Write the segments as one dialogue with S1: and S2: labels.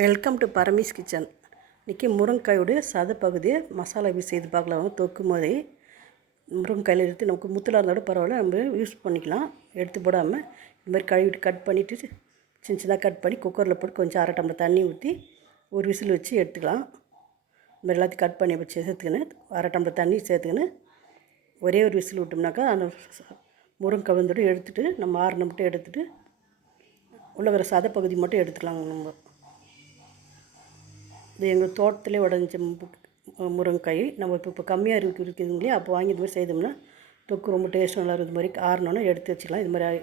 S1: Welcome to பரமீஸ் kitchen. இன்றைக்கி முருங்கைக்காயோடைய சத பகுதியை மசாலா எப்படி செய்து பார்க்கலாம். தொக்கும் போதே மாதிரி முருங்கைக்காயில் எடுத்து நமக்கு முத்தலாக இருந்தாலும் பரவாயில்ல. நம்ம யூஸ் பண்ணிக்கலாம். எடுத்து போடாமல் இந்த மாதிரி கழுவிட்டு கட் பண்ணிவிட்டு சின்ன சின்னதாக கட் பண்ணி குக்கரில் போட்டு கொஞ்சம் அரை டம்ளர் தண்ணி ஊற்றி ஒரு விசில் வச்சு எடுத்துக்கலாம். இந்த மாதிரி எல்லாத்தையும் கட் பண்ணி வச்சு சேர்த்துக்கின்னு அரை டம்ளர் தண்ணி சேர்த்துக்கின்னு ஒரே ஒரு விசில் விட்டோம்னாக்கா அந்த முருங்கை வந்துட்டு எடுத்துகிட்டு நம்ம ஆறுன மட்டும் எடுத்துகிட்டு உள்ள வர சத பகுதி மட்டும் எடுத்துக்கலாம் நம்ம. இது எங்கள் தோட்டத்திலே உடஞ்ச முருங்கைக்காய். நம்ம இப்போ இப்போ கம்மியாக இருக்கு இருக்குது இல்லையா அப்போ வாங்கி இது மாதிரி செய்தோம்னா தொக்கு ரொம்ப டேஸ்ட் நல்லா இது மாதிரி ஆறணுன்னா எடுத்து வச்சுக்கலாம். இது மாதிரி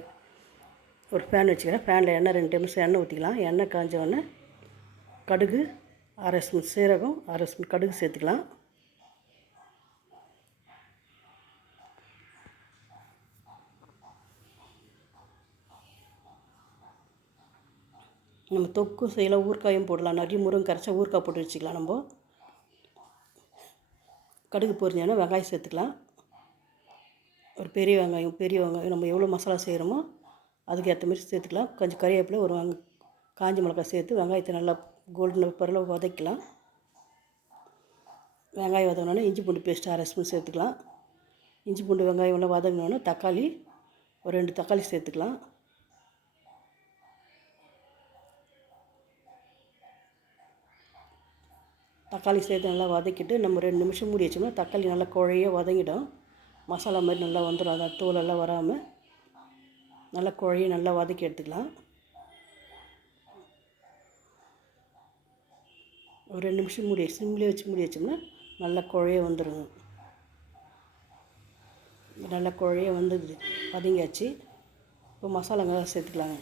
S1: ஒரு ஃபேன் வச்சுக்கிறேன். ஃபேனில் எண்ணெய் ரெண்டு நிமிஷம் எண்ணெய் ஊற்றிக்கலாம் எண்ணெய் காஞ்ச உடனே கடுகு அரை ஸ்பூன் சீரகம் அரை ஸ்பூன் கடுகு சேர்த்துக்கலாம். நம்ம தொக்கு செய்யலாம் ஊறுகாயும் போடலாம் நிறைய முருங்கை கரைச்சா ஊறுகாய் போட்டு வச்சுக்கலாம் நம்ம. கடுகு பொரிஞ்சோன்னா வெங்காயம் சேர்த்துக்கலாம். ஒரு பெரிய வெங்காயம் பெரிய வெங்காயம் நம்ம எவ்வளோ மசாலா செய்கிறோமோ அதுக்கு ஏற்ற மாதிரி சேர்த்துக்கலாம். கொஞ்சம் கறிவேப்பிலை ஒரு வெங்க காஞ்சி மிளகாய் சேர்த்து வெங்காயத்தை நல்லா கோல்டன் பெப்பரில் வதக்கலாம். வெங்காயம் வதங்கினோன்னே இஞ்சி பூண்டு பேஸ்ட்டு அரை ஸ்பூன் சேர்த்துக்கலாம். இஞ்சி பூண்டு வெங்காயம் எல்லாம் வதங்கினோன்னே தக்காளி ஒரு ரெண்டு தக்காளி சேர்த்துக்கலாம். தக்காளி சேர்த்து நல்லா வதக்கிட்டு நம்ம ரெண்டு நிமிஷம் மூடி வச்சோம்னா தக்காளி நல்லா குழைய வதங்கிடும். மசாலா மாதிரி நல்லா வந்துடும். அதான் தோலெல்லாம் வராமல் நல்லா குழைய நல்லா வதக்கி எடுத்துக்கலாம். ஒரு ரெண்டு நிமிஷம் மூடி சிம்லேயே வச்சு மூடி வச்சோம்னா நல்லா குழைய வந்துடுங்க நல்லா குழைய வந்துடுது. வதங்கியாச்சு. இப்போ மசாலாங்க சேர்த்துக்கலாங்க.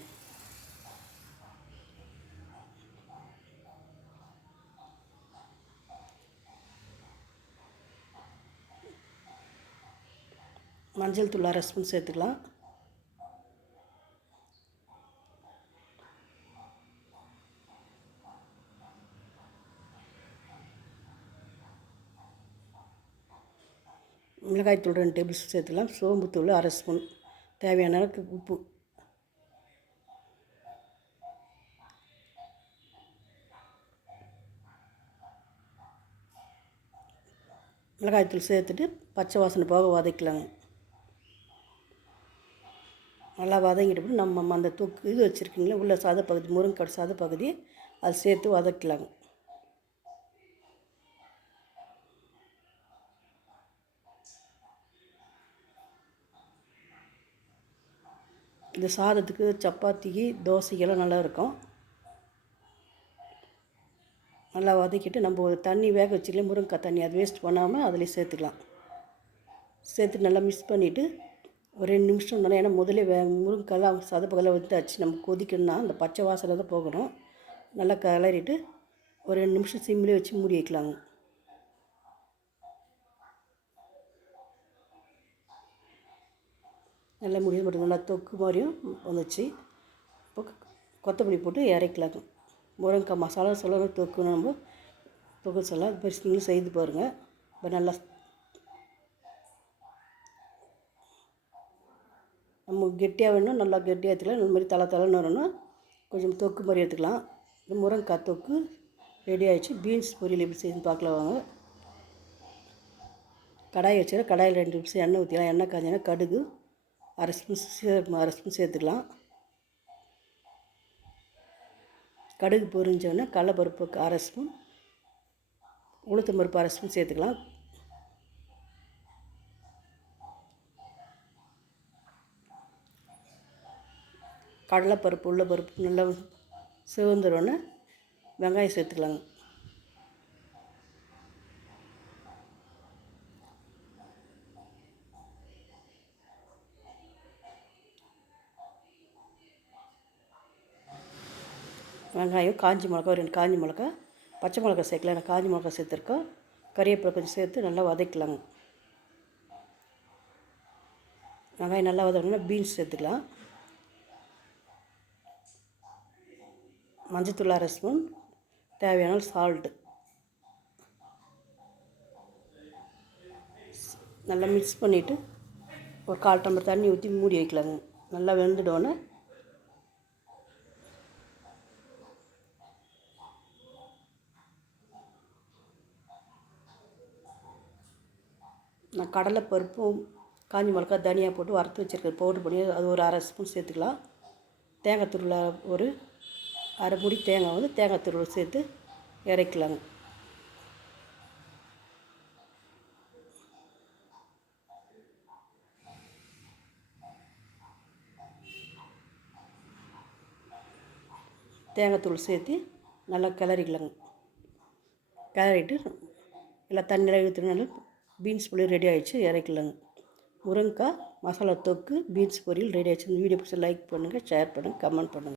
S1: மஞ்சள் தூள் அரை ஸ்பூன் சேர்த்துக்கலாம். மிளகாய் தூள் ரெண்டு டேபிள் ஸ்பூன் சேர்த்துக்கலாம். சோம்பு தூள் அரை ஸ்பூன். தேவையான அளவுக்கு உப்பு. மிளகாய் தூள் சேர்த்துட்டு பச்சை வாசனை போக வதக்கலாங்க நல்லா வதங்கிட்டு நம்ம அந்த தொக்கு இது வச்சுருக்கீங்களா உள்ள சாத பகுதி முருங்கைக்காய் சாத பகுதி அது சேர்த்து வதக்கலாங்க. இந்த சாதத்துக்கு சப்பாத்திக்கு தோசைக்கெல்லாம் நல்லா இருக்கும். நல்லா வதக்கிட்டு நம்ம தண்ணி வேக வச்சுக்கலாம் முருங்கைக்காய் தண்ணி அது வேஸ்ட் பண்ணாமல் அதில் சேர்த்துக்கலாம். சேர்த்து நல்லா மிக்ஸ் பண்ணிவிட்டு ஒரு ரெண்டு நிமிஷம் இருந்தாலும் ஏன்னா முதல்ல வே முருங்கைக்காய்லாம் சதப்பகலாம் வந்தாச்சு நம்ம கொதிக்கணும்னா அந்த பச்சை வாசனை தான் போகணும். நல்லா கிளறிட்டு ஒரு ரெண்டு நிமிஷம் சிம்மிலே வச்சு மூடி வைக்கலாங்க. நல்லா முடியும் மட்டும் நல்லா தொக்கு மாதிரியும் வந்துச்சு. இப்போ கொத்தமல்லி போட்டு இறக்கலாங்க. முருங்கைக்காய் மசாலா சொல்லணும் தொக்கு நம்ம தொக்கு சொல்லலாம் இது மாதிரி நீங்களும் செய்து பாருங்கள் இப்போ நல்லா நம்ம கெட்டியாக வேணும் நல்லா கெட்டியாக எடுத்துக்கலாம். இந்த மாதிரி தலை தலைன்னு வரணும் கொஞ்சம் தொக்கு மாதிரி எடுத்துக்கலாம். இந்த முருங்கைக்காய் தொக்கு ரெடி ஆகிடுச்சு பீன்ஸ் பொரியல் எப்படி செய்து பார்க்கலாம் வாங்க. கடாய் வச்சுருக்கேன் கடாயில் ரெண்டு நிமிஷம் எண்ணெய் ஊற்றிக்கலாம். எண்ணெய் காஞ்சினா கடுகு அரை ஸ்பூன் சே அரை ஸ்பூன் சேர்த்துக்கலாம். கடுகு பொரிஞ்சோடனே கடலப்பருப்பு அரை ஸ்பூன் உளுத்தம்பருப்பு அரை ஸ்பூன் சேர்த்துக்கலாம். கடலைப்பருப்பு உள்ள பருப்பு நல்லா சிவந்துடனே வெங்காயம் சேர்த்துக்கலாங்க. வெங்காயம் காஞ்சி மிளகா ஒரு ரெண்டு காஞ்சி மிளகா பச்சை மிளகா சேர்க்கலாம் நான் காஞ்சி மிளகா சேர்த்துருக்கோம் கறிவேப்பிலை கொஞ்சம் சேர்த்து நல்லா வதக்கலாங்க. வெங்காயம் நல்லா வதக்கணும்னா பீன்ஸ் சேர்த்துக்கலாம். மஞ்சத்தூள் அரை ஸ்பூன் தேவையான சால்ட்டு நல்லா மிக்ஸ் பண்ணிவிட்டு ஒரு கால் டம்பர் தண்ணி ஊற்றி மூடி வைக்கலாங்க. நல்லா வெந்துடோன்னே நான் கடலை பருப்பும் காஞ்சி மிளகா தனியாக போட்டு வறுத்து வச்சுருக்கேன் பவுட்ரு பண்ணி அது ஒரு அரை ஸ்பூன் சேர்த்துக்கலாம். தேங்காய் துருளை ஒரு அரை தேங்காய் வந்து தேங்காய் துருவல் சேர்த்து இறக்கலாங்க. தேங்காய் தூள் சேர்த்து நல்லா கிளறிக்கலாங்க. கிளறிட்டு எல்லாம் தண்ணியில் ஊற்றினாலும் பீன்ஸ் பொரியல் ரெடி ஆகிடுச்சு இறக்கலாங்க. முருங்கைக்காய் மசாலா தொக்கு பீன்ஸ் பொரியல் ரெடி ஆகிடுச்சு இந்த வீடியோ பிடிச்சி லைக் பண்ணுங்கள் ஷேர் பண்ணுங்கள் கமெண்ட் பண்ணுங்கள்